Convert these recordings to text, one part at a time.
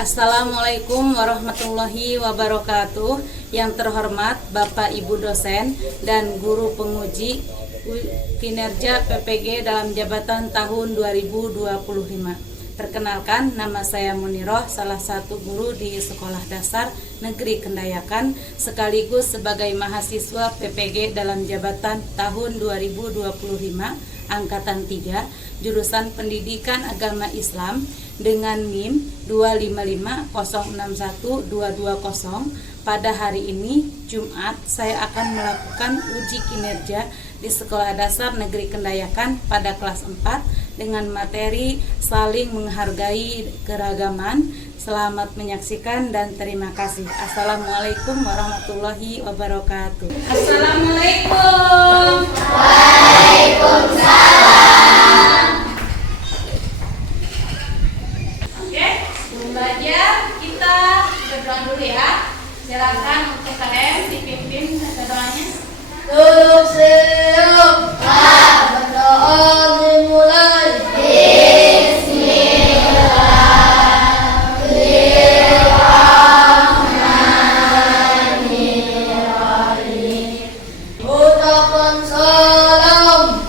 Assalamualaikum warahmatullahi wabarakatuh. Yang terhormat Bapak Ibu dosen dan guru penguji kinerja PPG dalam jabatan tahun 2025. Perkenalkan, nama saya Muniroh, salah satu guru di Sekolah Dasar Negeri Kendayakan, sekaligus sebagai mahasiswa PPG dalam jabatan tahun 2025, Angkatan 3, jurusan Pendidikan Agama Islam dengan NIM 255061220. Pada hari ini, Jumat, saya akan melakukan uji kinerja di Sekolah Dasar Negeri Kendayakan pada kelas 4 dengan materi saling menghargai keragaman. Selamat menyaksikan dan terima kasih. Assalamualaikum warahmatullahi wabarakatuh. Assalamualaikum. Waalaikumsalam. Oke, sebelum belajar kita berdoa dulu ya. Silakan untuk KM dipimpin doanya. Duduk siap. Berdoa dimulai. Bismillahirrahmanirrahim. Ucapkan salam.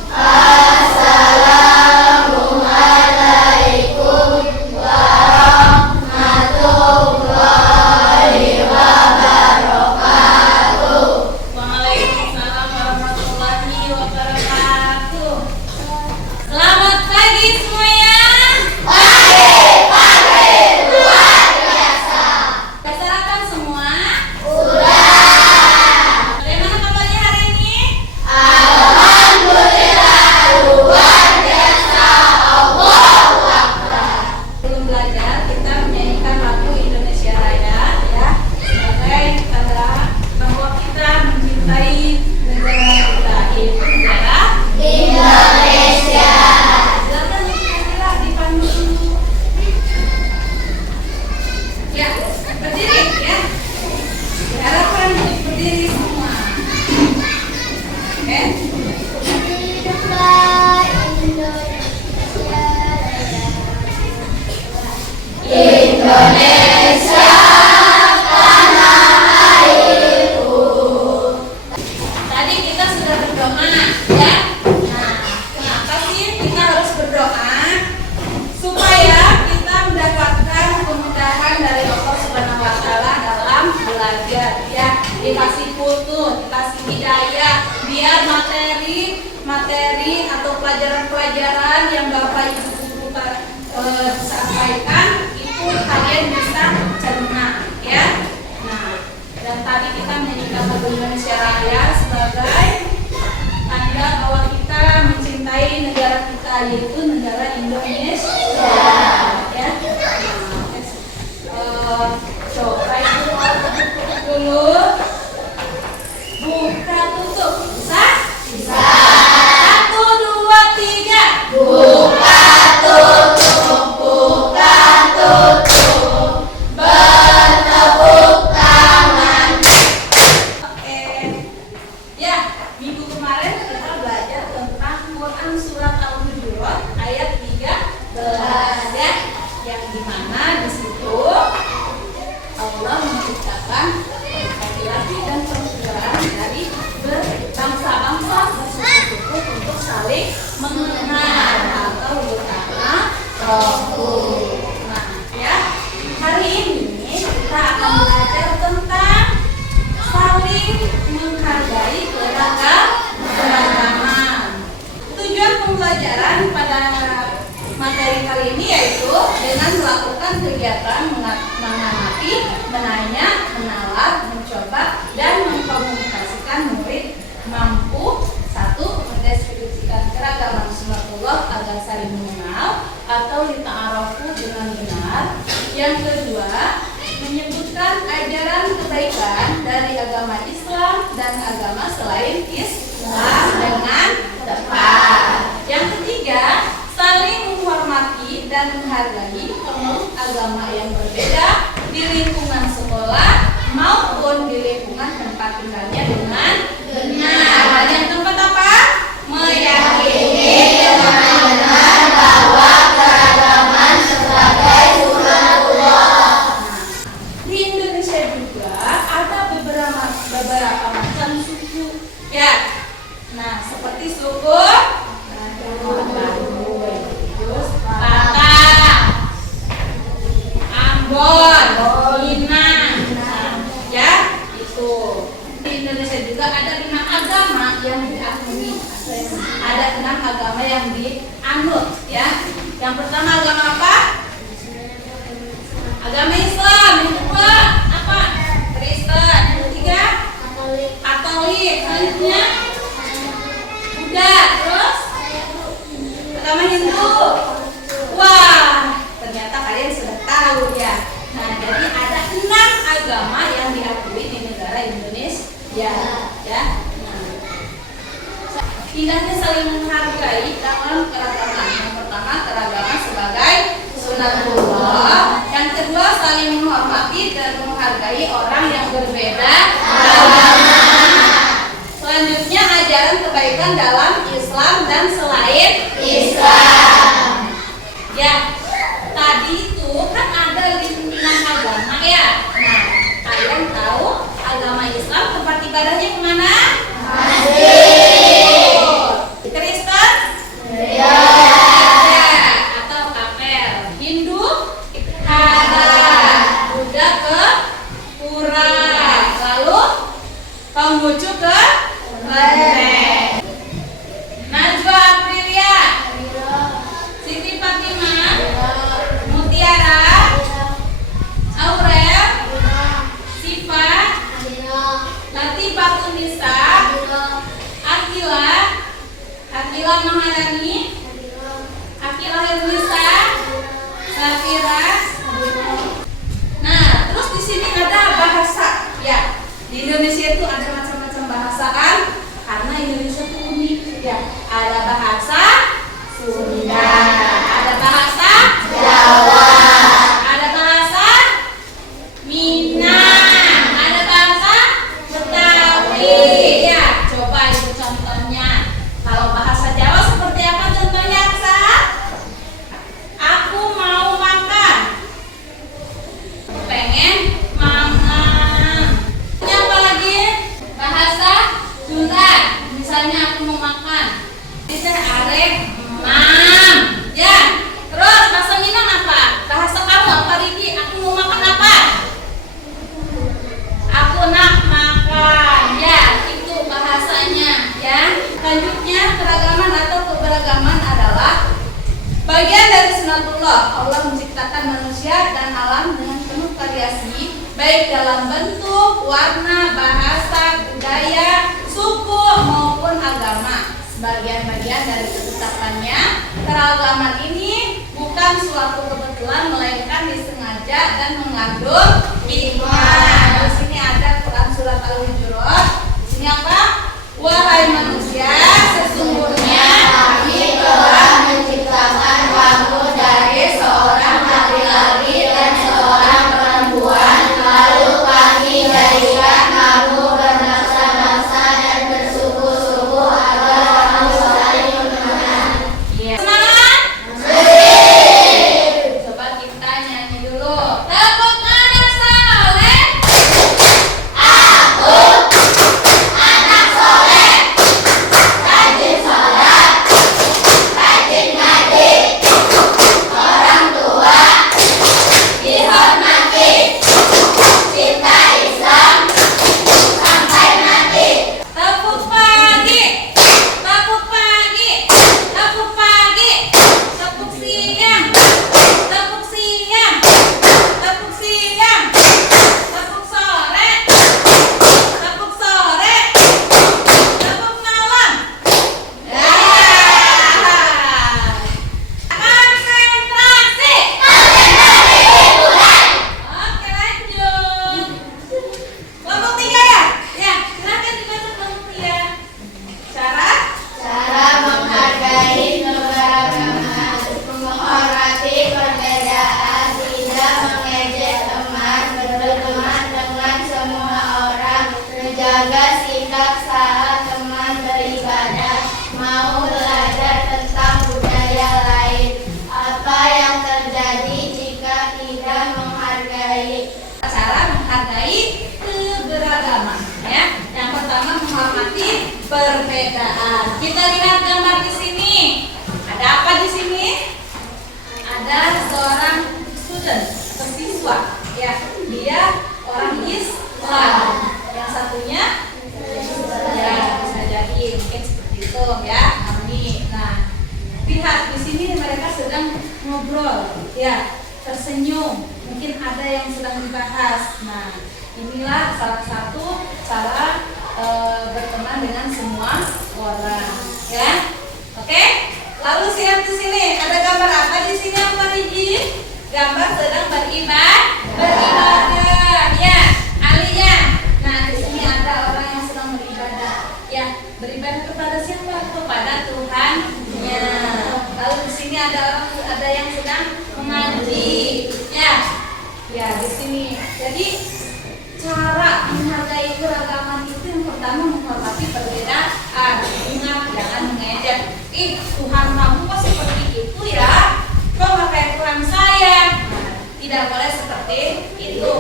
Assalamualaikum warahmatullahi wabarakatuh. Waalaikumsalam warahmatullahi wabarakatuh. Selamat pagi semuanya. Luar biasa. Sudah sarapan semua? Sudah. Bagaimana kabarnya hari ini? Alhamdulillah luar biasa. Allahu Akbar. Sebelum belajar, kita menyanyikan lagu Indonesia Raya ya, sebagai tanda bahwa kita mencintai negara kita, yaitu negara Indonesia. Silakan segera dipandu dulu. Ya, berdiri ya. Diharapkan untuk berdiri semua. Oke. Hiduplah Indonesia Raya. Indonesia tanah airku. Tadi kita sudah berdoa ya. Nah, kenapa sih kita harus berdoa? Supaya kita mendapatkan kemudahan dari Allah Subhanahu wa taala dalam belajar ya. Dikasih kultur, dikasih hidayah, biar materi atau pelajaran-pelajaran yang Bapak Ibu guru sampaikan itu kalian bisa cerna ya. Nah, dan tadi kita menyanyikan lagu Indonesia Raya sebagai tanda bahwa kita mencintai negara kita, yaitu negara Indonesia ya. Coba itu tutup dulu, buka tutup, bisa? Bisa. 1, 2, 3. Buka tutup, buka tutup. Bertepuk tangan. Oke. Ya, minggu kemarin kita belajar tentang Quran surat Al-Hujurat ayat 13 ya. Yang dimana di situ Allah menciptakan laki-laki dan perempuan dari berbangsa-bangsa bersuku-suku untuk saling mengenal atau bersama rohku. Nah, ya. Hari ini kita akan belajar tentang saling menghargai keragaman. Tujuan pembelajaran pada materi kali ini yaitu dengan melakukan kegiatan mengamati, menanya, menalar, mencoba, dan mengkomunikasikan murid mampu 1. Mendeskripsikan keragaman sunatullah agar saling mengenal atau lita'arofu dengan benar. Yang kedua, menyebutkan ajaran kebaikan dari agama Islam dan agama selain Islam dengan tepat. Yang ketiga, saling menghormati dan menghargai pemeluk agama yang berbeda di lingkungan sekolah maupun di lingkungan tempat tinggalnya dengan benar. Dan yang keempat apa? Meyakini dengan benar bahwa keragaman sebagai sunatullah Ambon, Minang, ya itu. Di Indonesia juga ada 5 agama yang diakui, ada 6 agama yang dianut, ya. Yang pertama agama apa? Agama Islam. Yang kedua apa? Kristen. Yang ketiga Katolik. Selanjutnya Buddha. Terus agama Hindu. Wah, ternyata kalian sudah tahu ya. Nah, jadi ada 6 agama yang diakui di negara Indonesia, ya. Indahnya saling menghargai dalam keragaman. Yang pertama, keragaman sebagai sunatullah. Yang kedua, saling menghormati dan menghargai orang yang berbeda agama. Selanjutnya, ajaran kebaikan dalam Islam dan selain Islam. Ya, tadi itu kan ada 5 agama ya. Nah, kalian tahu agama Islam tempat ibadahnya kemana? Masjid. Kristen? Gereja atau kapel. Hindu? Vihara. Buddha ke pura. Lalu Konghucu ke kelenteng. Najwa Aprilia, Siti Fatimah, Mutiara, Aurel, Siva, Latifah Tunisa, Akila Maharani, Akila Hermisa, Safira. Nah, terus di sini ada bahasa. Ya, di Indonesia itu ada macam-macam bahasa kan? Karena Indonesia itu unik. Ya, ada bahasa Sunda, ada bahasa Jawa, ada bahasa Minang, ada bahasa Betawi. Ya, coba itu contohnya. Kalau bahasa Jawa seperti apa contohnya, Aksa? Aku mau makan. Pengen makan. Ini apa lagi? Bahasa Sunda. Misalnya aku mau makan. Bisa arek mam. Ya. Terus bahasa Minang apa? Bahasa kamu apa, Riki? Aku mau makan apa? Aku nak makan. Ya, itu bahasanya, ya. Selanjutnya, keragaman atau keberagaman adalah bagian dari sunatullah. Allah menciptakan manusia dan alam dengan penuh variasi, baik dalam bentuk, warna, bahasa, budaya, suku maupun agama. Sebagian-bagian dari ketetapannya, keragaman ini bukan suatu kebetulan, melainkan disengaja dan mengandung hikmah. Di sini ada Quran surat Al-Hujurat. Di sini apa? Wahai manusia, sesungguhnya kami telah menciptakan kamu dari seorang laki-laki dan seorang perempuan, lalu kami jadikan kamu berbangsa-bangsa dan bersuku-suku agar kamu saling mengenal. Semangat! Coba kita nyanyi dulu. Tepuk tangan soleh. Aku anak soleh, rajin sholat, rajin ngaji, orang tua dihormati, cinta Islam sampai mati. Tepuk pagi, tepuk pagi, tepuk pagi, tepuk siang, tepuk siang, tepuk siang, tepuk sore, tepuk sore, tepuk malam. Ya. Konsentrasi. Oke, lanjut. Kelompok 3 ya? Ya, silakan dibaca kelompok 3. Cara menghargai keberagaman, menghormati perbedaan, tidak mengejek teman, berteman dengan semua orang, menjaga sikap saat teman beribadah, mau belajar tentang budaya lain. Apa yang terjadi jika tidak menghargai? cara menghargai keberagaman, ya. Yang pertama, menghormati perbedaan. Kita lihat gambar di sini. Ada apa di sini? Ada seorang student siswa. Ya, dia orang Islam. Yang satunya ya bisa jadi mungkin seperti itu ya. Amin. Nah, lihat di sini mereka sedang ngobrol, ya, tersenyum. Mungkin ada yang sedang dibahas. Nah, inilah salah satu cara berteman dengan semua orang, ya. Oke? Lalu siap di sini ada gambar apa di sini Pak Riji? Gambar sedang beribadah, ya, Alia. Nah, di sini ada orang yang sedang beribadah, ya, beribadah kepada siapa? Kepada Tuhannya. Lalu di sini ada yang sedang mengaji, ya, ya di sini. Jadi cara menghargai keragaman itu yang pertama menghormati perbedaan. Ingat, jangan mengejek. Tuhan kamu kok seperti itu ya? Kok nggak kayak Tuhan saya? Nah, tidak boleh seperti itu.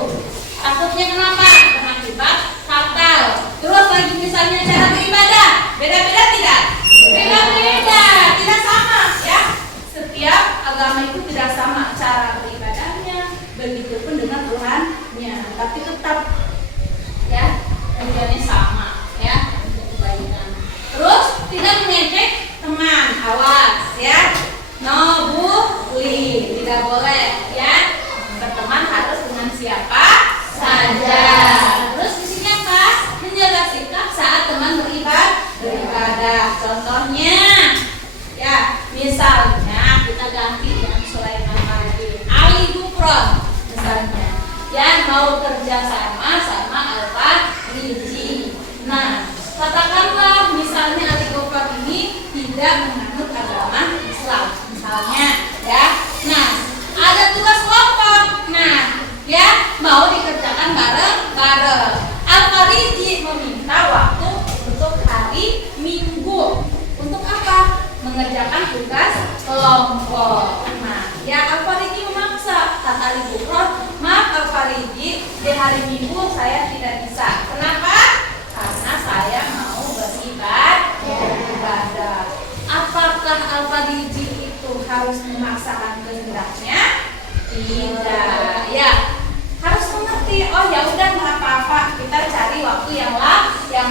Takutnya kenapa? Berakibat fatal. Terus lagi misalnya cara beribadah, beda-beda tidak? Beda-beda, tidak sama ya. Setiap agama itu tidak sama cara beribadahnya. Begitupun dengan Tuhannya, tapi tetap ya tujuannya sama ya, untuk kebaikan. Terus tidak mengejek teman, awas ya, no bully, tidak boleh ya. Berteman harus dengan siapa saja. Terus di sini apa? Menjaga sikap saat teman beribadah. Contohnya ya, misalnya kita ganti dengan Sulaiman lagi, Ali Dukron misalnya, ya, mau kerja sama Alfa Riji. Nah, katakanlah misalnya Ali Dukron ini tidak menganut agama Islam misalnya, ya. Nah, ada tugas kelompok. Nah, ya, mau dikerjakan bareng-bareng. Alfa Riji meminta waktu untuk hari Minggu. Untuk apa? Mengerjakan tugas kelompok. Nah, ya, Alfa Riji memaksa. Kata Ali Dukron, maaf Alfa Riji, di hari Minggu saya tidak bisa. Kenapa? Karena saya mau beribadah. Apakah Alfa Riji itu harus memaksakan kehendaknya? Tidak. Ya, harus mengerti. Oh ya udah, nggak apa-apa. Kita cari waktu yang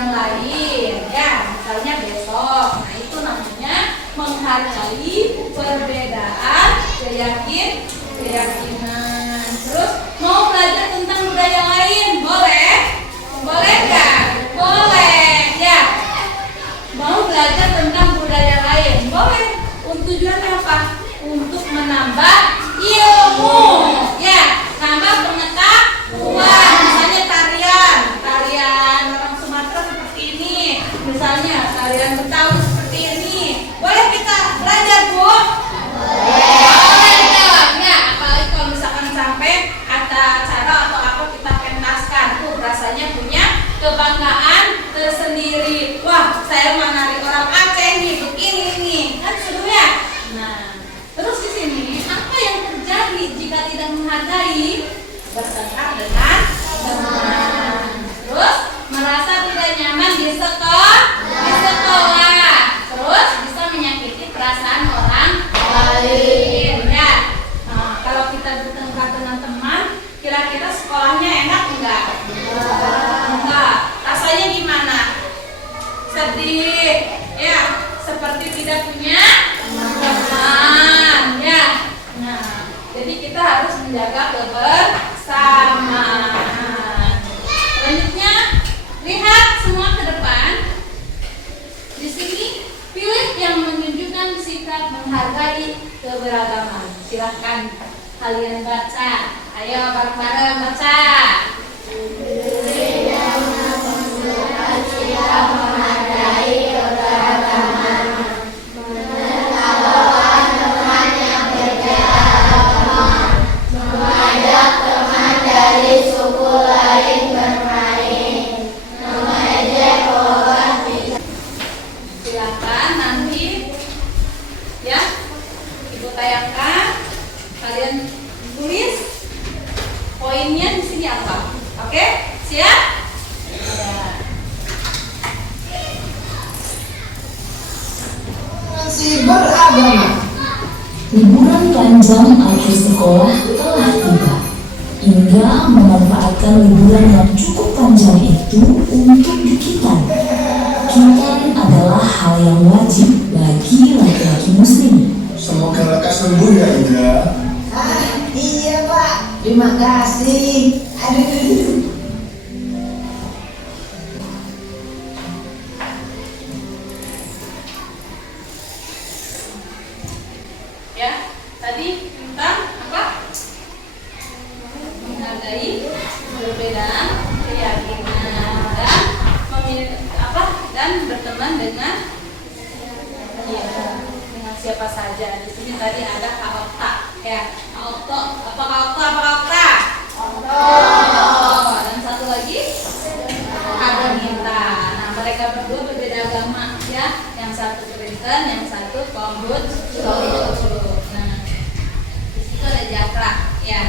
lain. Ya, misalnya besok. Nah, itu namanya menghargai perbedaan keyakinan. Terus mau belajar tentang budaya lain, boleh? Boleh nggak? Boleh. Ya. Mau belajar tentang budaya lain, boleh. Tujuannya apa? Untuk menambah ilmu, ya, nambah pengetahuan. Misalnya tarian orang Sumatera seperti ini, misalnya tarian Betawi seperti ini, boleh kita belajar, Bu? Boleh dong, ya. Apalagi kalau misalkan sampai ada acara atau apa kita pentaskan, rasanya punya kebanggaan tersendiri. Wah, saya menari orang Aceh nih, begini nih, kan seru ya. Nah, terus di sini apa yang terjadi jika tidak menghargai? Bertengkar dengan teman. Terus merasa tidak nyaman di sekolah. Terus bisa menyakiti perasaan orang lain. Ya. Nah, kalau kita bertengkar dengan teman, kira-kira sekolahnya enak enggak? Enggak. Rasanya gimana? Sedih. Ya, seperti tidak punya teman. Ya. Nah, jadi kita harus menjaga kebersamaan. Selanjutnya, lihat semua ke depan. Di sini pilih yang menunjukkan sikap menghargai keberagaman. Silahkan kalian baca. Ayo bareng-bareng baca. Silakan nanti ya, Ibu tayangkan, kalian tulis poinnya di sini apa. Oke, siap? Masih beragama. Liburan panjang akhir sekolah telah tiba. hingga memanfaatkan liburan yang cukup panjang itu untuk dikitan. Kitan adalah hal yang wajib bagi laki-laki muslim. Semoga lekas sembuh ya Indra. Iya Pak, terima kasih. Aduh. Ya, tadi tentang apa? Menghargai perbedaan keyakinan dan memilih apa? Dan berteman dengan dengan siapa saja. Di sini tadi ada Kak Okta, ya. Kak Okta, apa Kak Okta? Apa Kak Okta? Oh, dan satu lagi Kak Donita. Nah, mereka berdua berbeda agama, ya. Yang satu Kristen, yang satu Konghucu. Nah, di situ ada Jakra, ya.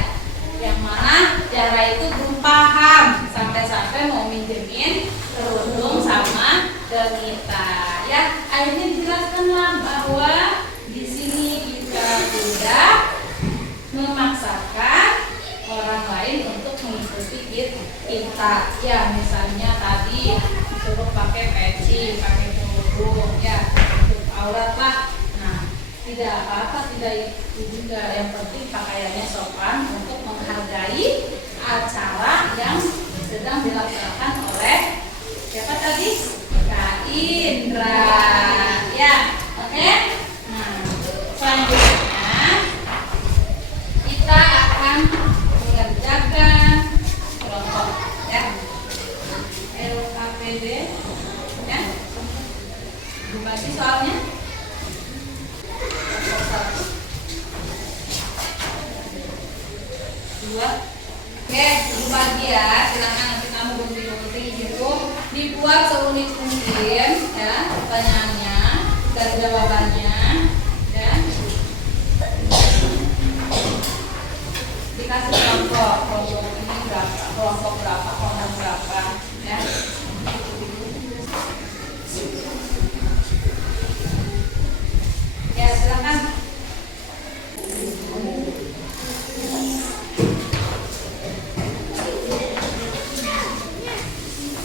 Yang mana Jakra itu belum paham sampai-sampai mau minjemin kerudung sama Donita, ya. Akhirnya dijelaskanlah bahwa di sini kita tidak memaksakan orang lain untuk mengikuti kita, ya. Misalnya tadi disuruh pakai peci, pakai kerudung, ya, untuk aurat lah. Nah, tidak apa-apa, tidak itu juga. Yang penting pakaiannya sopan untuk menghargai acara yang sedang dilaksanakan oleh siapa tadi? Kak Indra, ya. Oke. Nah, selanjutnya kita akan mengerjakan kelompok, ya. LKPD, ya. Dibagi soalnya. Kelompok 1, 2. Oke, dibagi ya. Silakan nanti kamu gunting-gunting gitu. Dibuat seunik mungkin, ya, pertanyaannya dan jawabannya, ya. Dikasih kelompok ini berapa, kelompok berapa, kelompok berapa, ya. Ya, silakan.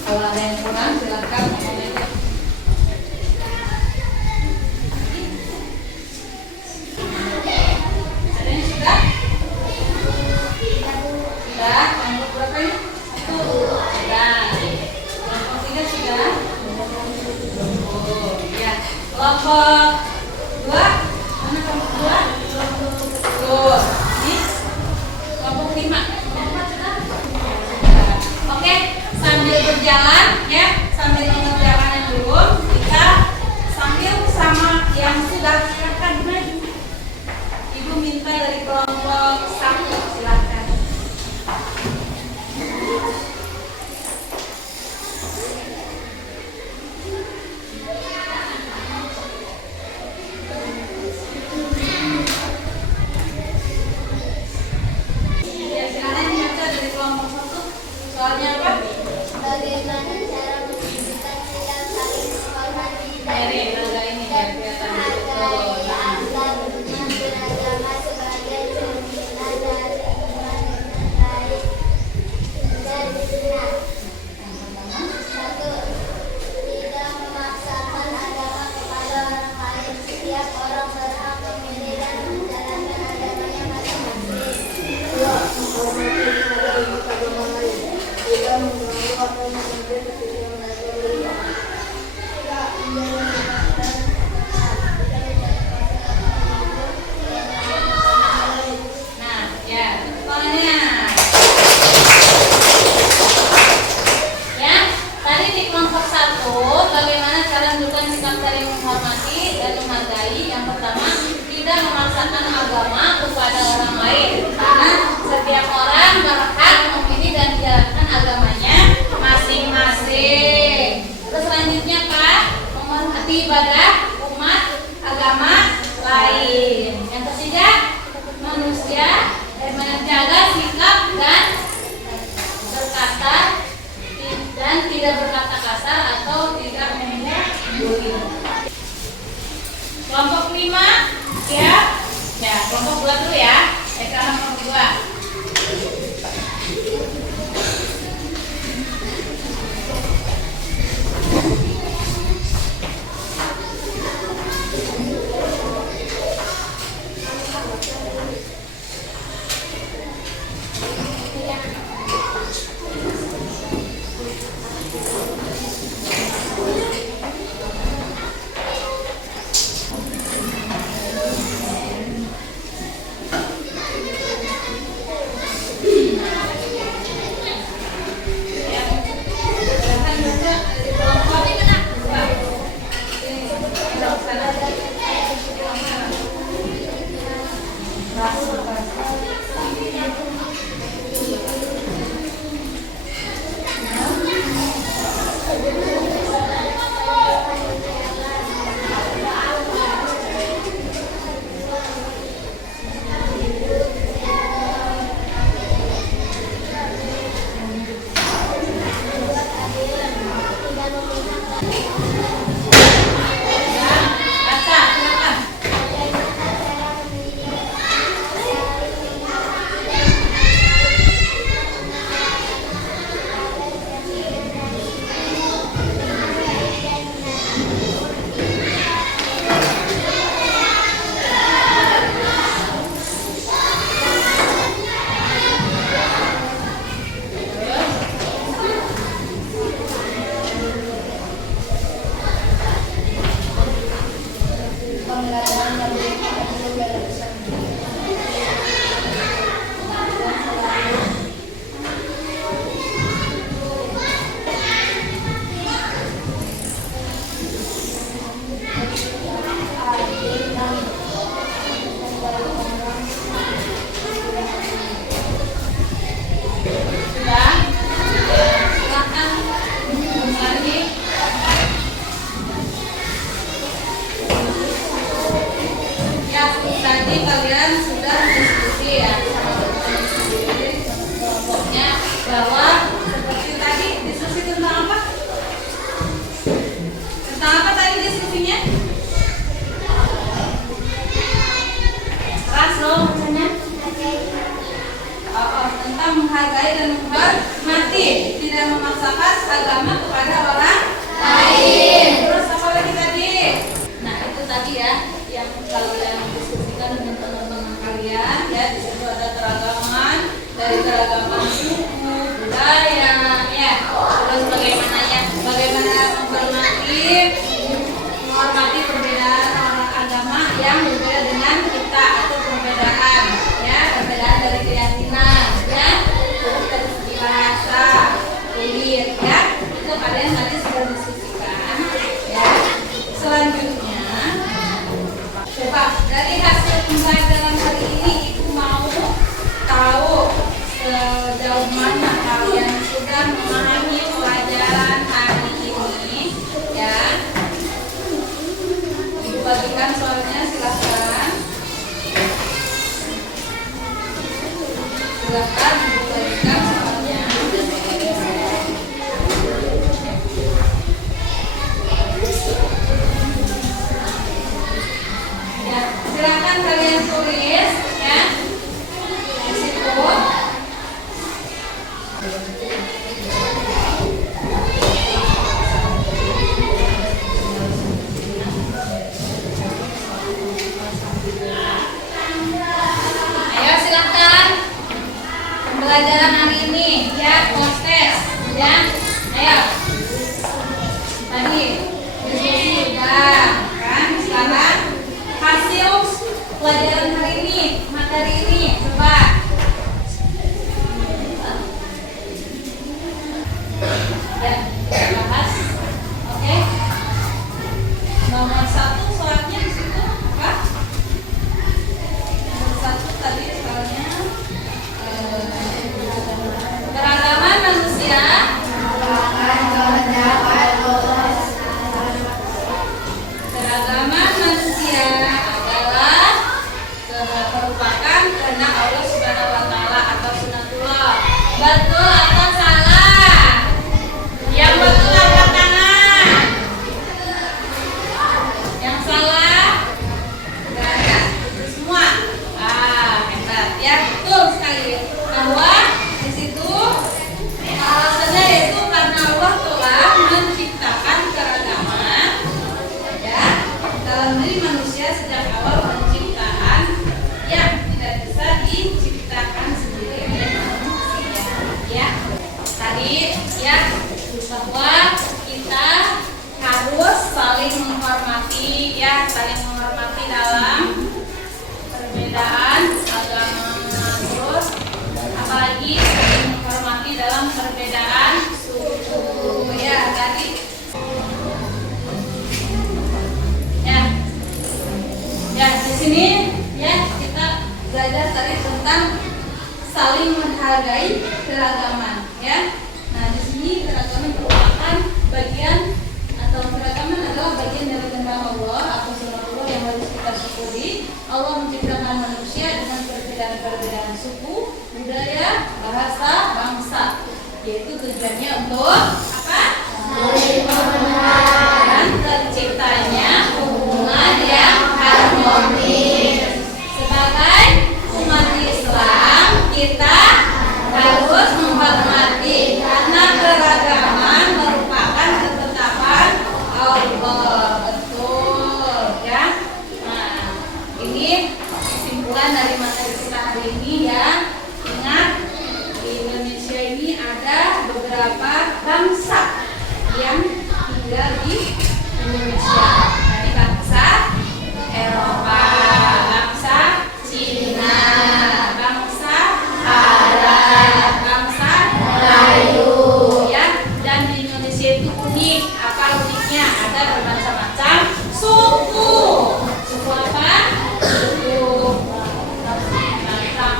Kalau ada yang kurang, silakan ngomongin. Ada yang sudah? Sudah? Kelompok berapa ini? 1. Sudah. Kelompok 3 sudah? Oh, ya. Kelompok 2? Mana kelompok 2? Tuh. Ini kelompok 5. Kelompok 4 sudah? Sudah. Oke, sambil berjalan, ya, sambil mengerjakan yang belum, kita sambil sama yang sudah, silakan maju. Ibu minta dari kelompok 1, silakan. Ya, silakan baca dari kelompok 1. Soalnya apa? Bagaimana cara menunjukkan sikap saling menghormati Dari naga ini ya, kelihatan betul. menghargai antar umat beragama sebagai cerminan dari iman yang baik dan benar. 1. Tidak memaksakan agama kepada orang lain. Setiap orang berhak memilih dan menjalankan agamanya masing-masing. 2. Menghormati agama lain. Tidak mengganggu atau mengambil keputusan mereka beriman. 3. Menjalankan menghargai dan menghormati, tidak memaksakan agama kepada orang lain. Terus apa lagi tadi? Nah itu tadi ya yang kalian diskusikan dengan teman-teman kalian ya. Di situ ada keragaman, dari keragaman suku, budaya, ya. Terus bagaimana menghormati perbedaan orang agama yang berbeda dengan kita, atau perbedaan ya, perbedaan dari keyakinan ya. Terus dari segi bahasa, kulit ya. Itu kalian tadi sudah diskusikan ya. Selanjutnya coba dari hasil pembelajaran hari ini Ibu mau tahu sejauh mana kalian sudah memahami pelajaran hari ini ya. Ibu bagikan soalnya, silakan. Silakan Ibu bagikan soalnya. Ya, silakan kalian tulis ya. Di situ. Ayo silakan. Pembelajaran hari ini ya, tes ya. Ayo. Tadi diskusi udah kan, sekarang hasil pelajaran hari ini, materi ini coba. Ya, bahas. Oke. Nomor 1 soalnya di situ apa? Nomor 1 tadi soalnya keragaman manusia. Keragaman manusia adalah merupakan kehendak Allah Subhanahu wa taala atau sunatullah. Betul atau salah? Yang betul angkat tangan. Yang salah? Enggak ada. Itu semua. Hebat ya. Betul sekali. Bahwa di situ alasannya yaitu karena Allah telah menciptakan keragaman ya dalam diri manusia sejak awal penciptaan yang tidak bisa diciptakan sendiri oleh manusia ya. Tadi ya bahwa kita harus saling menghormati ya, saling menghormati dalam perbedaan agama. Terus apalagi saling menghormati dalam perbedaan suku ya tadi ya. Ya di sini ya kita belajar tadi tentang saling menghargai keragaman ya. Nah di sini keragaman merupakan bagian, atau keragaman adalah bagian dari kehendak Allah atau sunatullah yang harus kita syukuri. Allah menciptakan manusia dengan perbedaan-perbedaan suku, budaya, bahasa, bangsa, yaitu tujuannya untuk apa? Dan terciptanya hubungan yang harmonis. Sebagai umat Islam kita harus menghormati karena keragaman merupakan ketetapan Allah. Betul ya. Nah ini kesimpulan dari materi kita hari ini ya. Ingat, di Indonesia ini ada beberapa bangsa yang tinggal di Indonesia. Tadi bangsa Eropa, bangsa Cina, bangsa Arab, bangsa Melayu ya. Dan di Indonesia itu unik. Apa uniknya? Ada bermacam-macam suku. Suku apa? Suku Batak,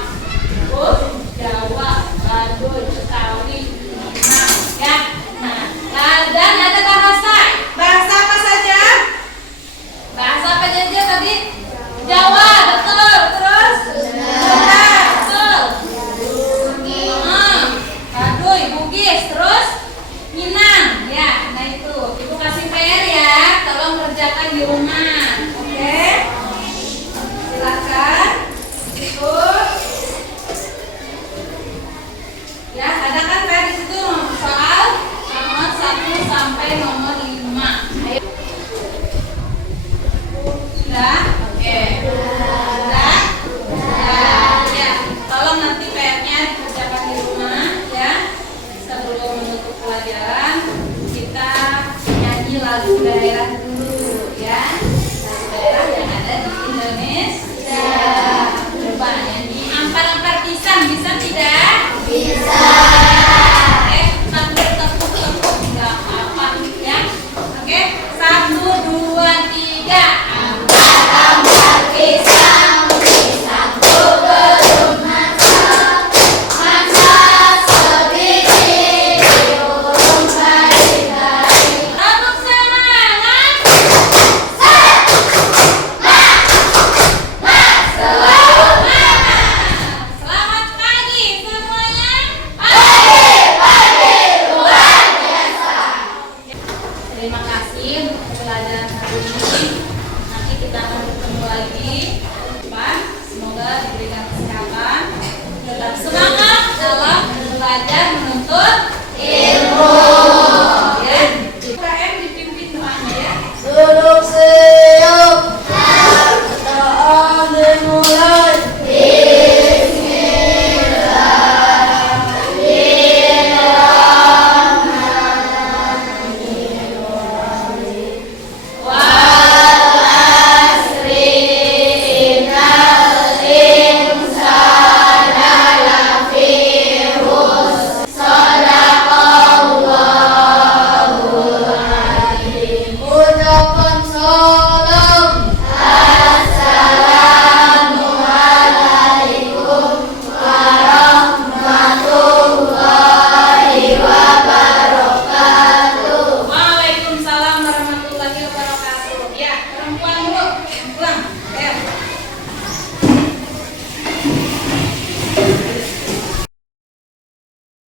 Jawa, Baduy, Betawi, Minang ya. Nah, dan ada bahasa. Bahasa apa saja? Bahasa apa saja tadi? Jawa, betul. Terus Sunda, betul. Baduy, Bugis, terus Minang ya. Nah itu, Ibu kasih PR ya. Tolong kerjakan di rumah. Oke? Silakan. Itu sampai nomor 5. Ayo. Sudah? Oke. Sudah? Ya, tolong nanti PR-nya dikerjakan di rumah ya. Sebelum menutup pelajaran, kita nyanyi lagu daerah dulu ya. Lagu daerah yang ada di Indonesia. Coba nyanyi ampar-ampar pisang, bisa tidak? Bisa. Sambil tepuk-tepuk nggak apa-apa ya. Oke, 1, 2, 3. Ampar-ampar pisang, pisangku belum masak. Masak sebiji, diurung baik-baik. Tepuk semangat. Selamat pagi semuanya. Terima kasih untuk pelajaran hari ini. Nanti kita akan bertemu lagi. Semoga diberikan kesehatan. Tetap semangat dalam belajar menuntut